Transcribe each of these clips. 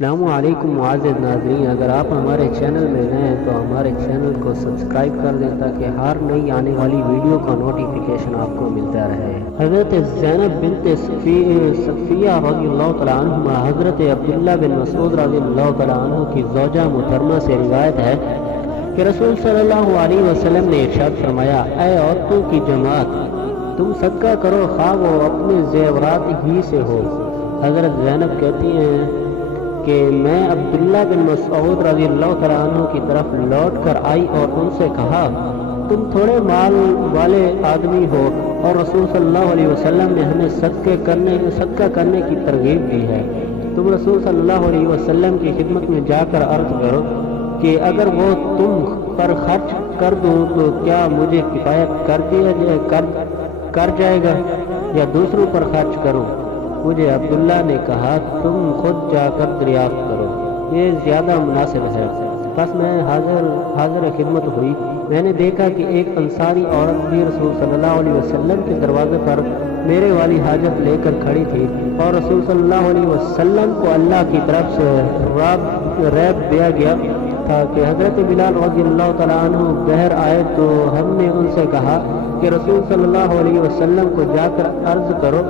السلام علیکم معزز ناظرین، اگر آپ ہمارے چینل میں نئے ہیں تو ہمارے چینل کو سبسکرائب کر دیں تاکہ ہر نئی آنے والی ویڈیو کا نوٹیفیکیشن آپ کو ملتا رہے۔ حضرت زینب بنت صفیہ رضی اللہ تعالیٰ عنہ حضرت عبداللہ بن مسعود رضی اللہ تعالیٰ عنہ کی زوجہ محترمہ سے روایت ہے کہ رسول صلی اللہ علیہ وسلم نے ارشاد فرمایا، اے عورتوں کی جماعت، تم صدقہ کرو خواہ وہ اپنے زیورات ہی سے ہو۔ حضرت زینب کہتی ہیں کہ میں عبداللہ بن مسعود رضی اللہ تعالیٰ عنہ کی طرف لوٹ کر آئی اور ان سے کہا، تم تھوڑے مال والے آدمی ہو اور رسول صلی اللہ علیہ وسلم نے ہمیں صدقہ کرنے کی ترغیب دی ہے۔ تم رسول صلی اللہ علیہ وسلم کی خدمت میں جا کر عرض کرو کہ اگر وہ تم پر خرچ کر دوں تو کیا مجھے کفایت کر جائے گا یا دوسروں پر خرچ کروں؟ مجھے عبداللہ نے کہا، تم خود جا کر دریافت کرو، یہ زیادہ مناسب ہے۔ بس میں حاضر خدمت ہوئی۔ میں نے دیکھا کہ ایک انصاری عورت بھی رسول صلی اللہ علیہ وسلم کے دروازے پر میرے والی حاجت لے کر کھڑی تھی اور رسول صلی اللہ علیہ وسلم کو اللہ کی طرف سے ریب دیا گیا تھا کہ حضرت بلال رضی اللہ تعالیٰ عنہ بہر آئے تو ہم نے ان سے کہا کہ رسول صلی اللہ علیہ وسلم کو جا کر عرض کرو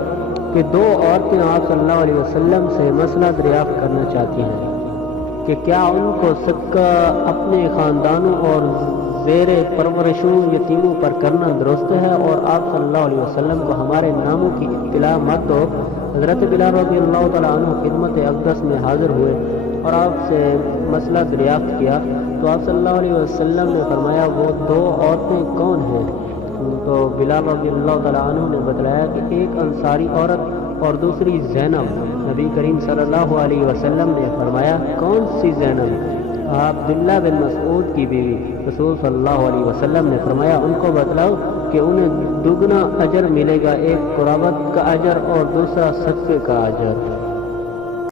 کہ دو عورتیں آپ صلی اللہ علیہ وسلم سے مسئلہ دریافت کرنا چاہتی ہیں کہ کیا ان کو صدقہ اپنے خاندانوں اور زیر پرورشوں یتیموں پر کرنا درست ہے، اور آپ صلی اللہ علیہ وسلم کو ہمارے ناموں کی اطلاع مت دو۔ حضرت بلال رضی اللہ تعالیٰ عنہ خدمت اقدس میں حاضر ہوئے اور آپ سے مسئلہ دریافت کیا تو آپ صلی اللہ علیہ وسلم نے فرمایا، وہ دو عورتیں کون ہیں؟ تو بلال رضی اللہ تعالیٰ عنہ نے بتلایا کہ ایک انصاری عورت اور دوسری زینب۔ نبی کریم صلی اللہ علیہ وسلم نے فرمایا، کون سی زینب؟ عبداللہ بن مسعود کی بیوی۔ رسول صلی اللہ علیہ وسلم نے فرمایا، ان کو بتلاؤ کہ انہیں دگنا اجر ملے گا، ایک قرابت کا اجر اور دوسرا صدقے کا اجر۔